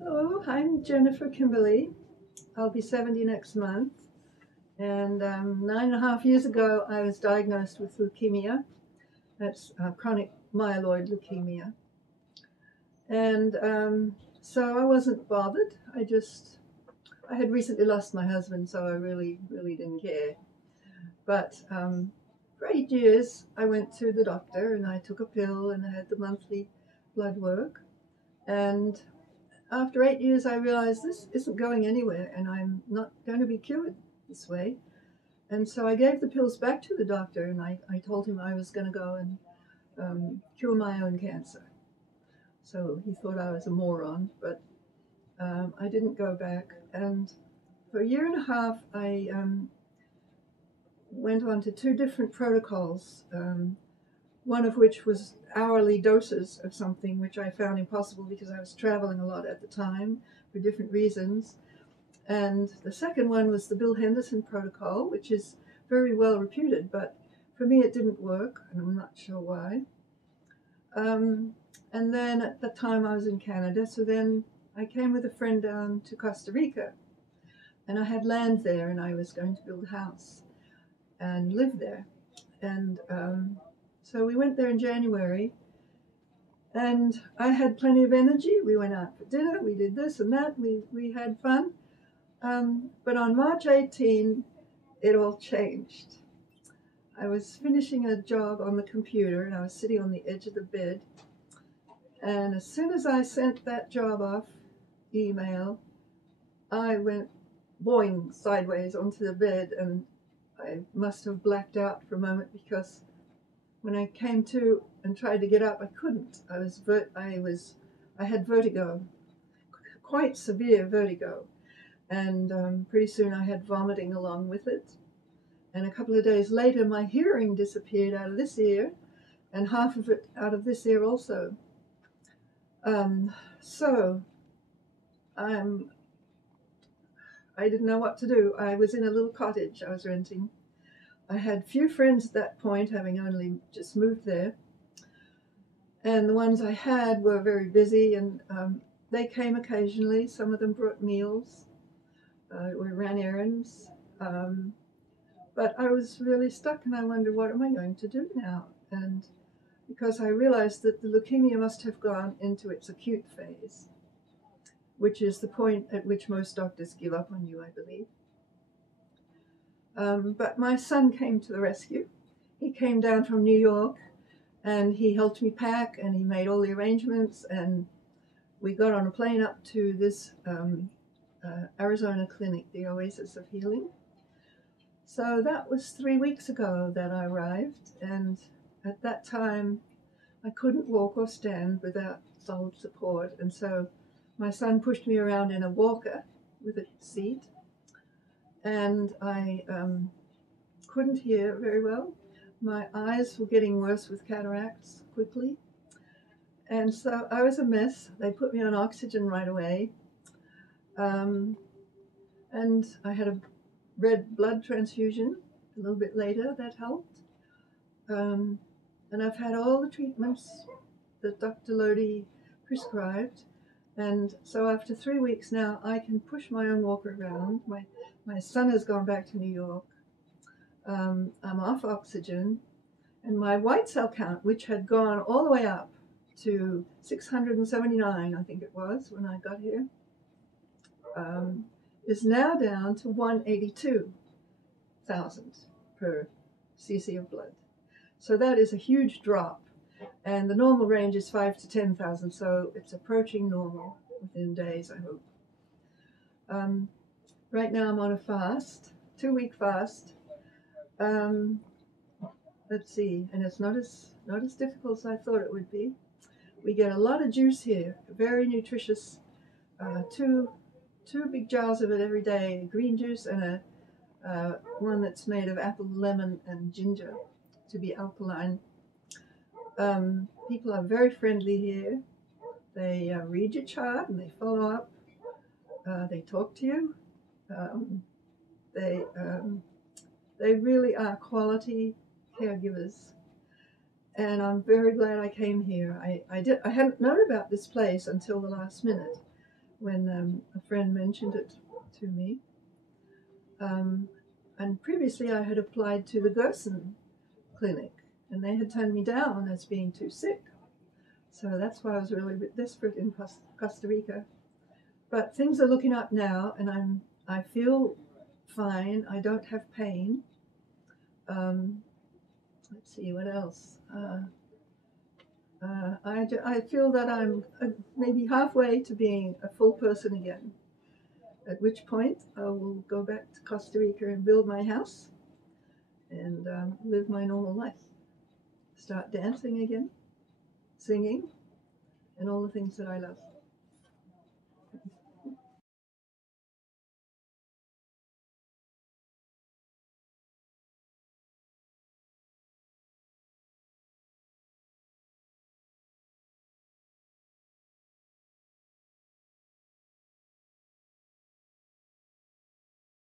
Hello, I'm Jennifer Kimberly. I'll be 70 next month. And 9.5 years ago, I was diagnosed with leukemia. That's chronic myeloid leukemia. And so I wasn't bothered. I had recently lost my husband, so I really didn't care. But for 8 years, I went to the doctor and I took a pill and I had the monthly blood work. And after 8 years, I realized this isn't going anywhere and I'm not going to be cured this way. And so I gave the pills back to the doctor and I told him I was going to go and cure my own cancer. So he thought I was a moron, but I didn't go back. And for a year and a half, I went on to 2 different protocols, one of which was hourly doses of something, which I found impossible because I was traveling a lot at the time for different reasons. And the second one was the Bill Henderson protocol, which is very well reputed, but for me it didn't work, and I'm not sure why. And then at the time I was in Canada, so then I came with a friend down to Costa Rica, and I had land there, and I was going to build a house and live there. And so we went there in January, and I had plenty of energy. We went out for dinner, we did this and that, we had fun. But on March 18, it all changed. I was finishing a job on the computer, and I was sitting on the edge of the bed. And as soon as I sent that job off, email, I went boing sideways onto the bed, and I must have blacked out for a moment because when I came to and tried to get up, I couldn't. I had vertigo, quite severe vertigo. And pretty soon I had vomiting along with it. And a couple of days later, my hearing disappeared out of this ear and half of it out of this ear also. So I didn't know what to do. I was in a little cottage I was renting. I had few friends at that point, having only just moved there. And the ones I had were very busy, and they came occasionally. Some of them brought meals. We ran errands. But I was really stuck, and I wondered, what am I going to do now? And because I realized that the leukemia must have gone into its acute phase, which is the point at which most doctors give up on you, I believe. But my son came to the rescue. He came down from New York, and he helped me pack, and he made all the arrangements, and we got on a plane up to this Arizona clinic, the Oasis of Healing. So that was 3 weeks ago that I arrived, and at that time I couldn't walk or stand without solid support, and so my son pushed me around in a walker with a seat, and I couldn't hear very well. My eyes were getting worse with cataracts quickly, and so I was a mess. They put me on oxygen right away, and I had a red blood transfusion a little bit later. That helped. And I've had all the treatments that Dr. Lodi prescribed. And so after 3 weeks now, I can push my own walker around. My son has gone back to New York. I'm off oxygen. And my white cell count, which had gone all the way up to 679, I think it was, when I got here, is now down to 182,000 per cc of blood. So that is a huge drop, and the normal range is 5 to 10,000, so it's approaching normal within days, I hope. Right now I'm on a fast, 2-week fast. Let's see, and it's not as difficult as I thought it would be. We get a lot of juice here, very nutritious, two big jars of it every day, green juice and one that's made of apple, lemon, and ginger to be alkaline. People are very friendly here. They read your chart and they follow up. They talk to you. They really are quality caregivers. And I'm very glad I came here. I hadn't known about this place until the last minute. when a friend mentioned it to me. And previously I had applied to the Gerson clinic, and they had turned me down as being too sick. So that's why I was really a bit desperate in Costa Rica. But things are looking up now, and I feel fine. I don't have pain. Let's see, what else? I feel that I'm maybe halfway to being a full person again, at which point I will go back to Costa Rica and build my house and live my normal life. Start dancing again, singing, and all the things that I love.